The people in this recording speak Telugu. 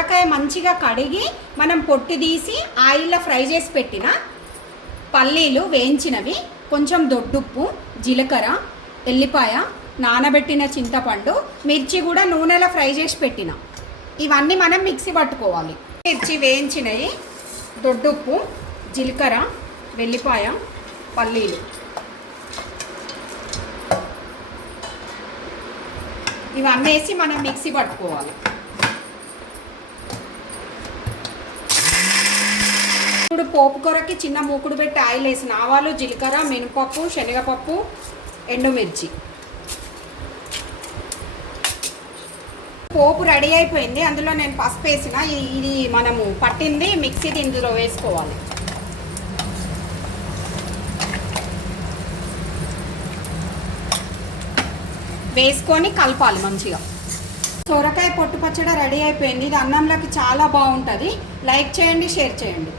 సొరకాయ మంచిగా కడిగి మనం పొట్టు తీసి ఆయిల్లో ఫ్రై చేసి పెట్టిన పల్లీలు వేయించినవి, కొంచెం దొడ్డుప్పు, జీలకర్ర, ఎల్లిపాయ, నానబెట్టిన చింతపండు, మిర్చి కూడా నూనెలో ఫ్రై చేసి పెట్టిన. ఇవన్నీ మనం మిక్సీ పట్టుకోవాలి. మిర్చి వేయించినవి, దొడ్డుప్పు, జీలకర్ర, వెల్లిపాయ, పల్లీలు ఇవన్నీ వేసి మనం మిక్సీ పట్టుకోవాలి. ఇప్పుడు పోపు కూరకి చిన్న మూకుడు పెట్టి ఆయిల్ వేసిన ఆవాలు, జీలకర్ర, మినపప్పు, శనగపప్పు, ఎండుమిర్చి. పోపు రెడీ అయిపోయింది. అందులో నేను పసుపు వేసిన. ఇది మనము పట్టింది మిక్సీ ఇందులో వేసుకోవాలి. వేసుకొని కలపాలి మంచిగా. సొరకాయ పొట్టు పచ్చడి రెడీ అయిపోయింది. ఇది అన్నంలోకి చాలా బాగుంటుంది. లైక్ చేయండి, షేర్ చేయండి.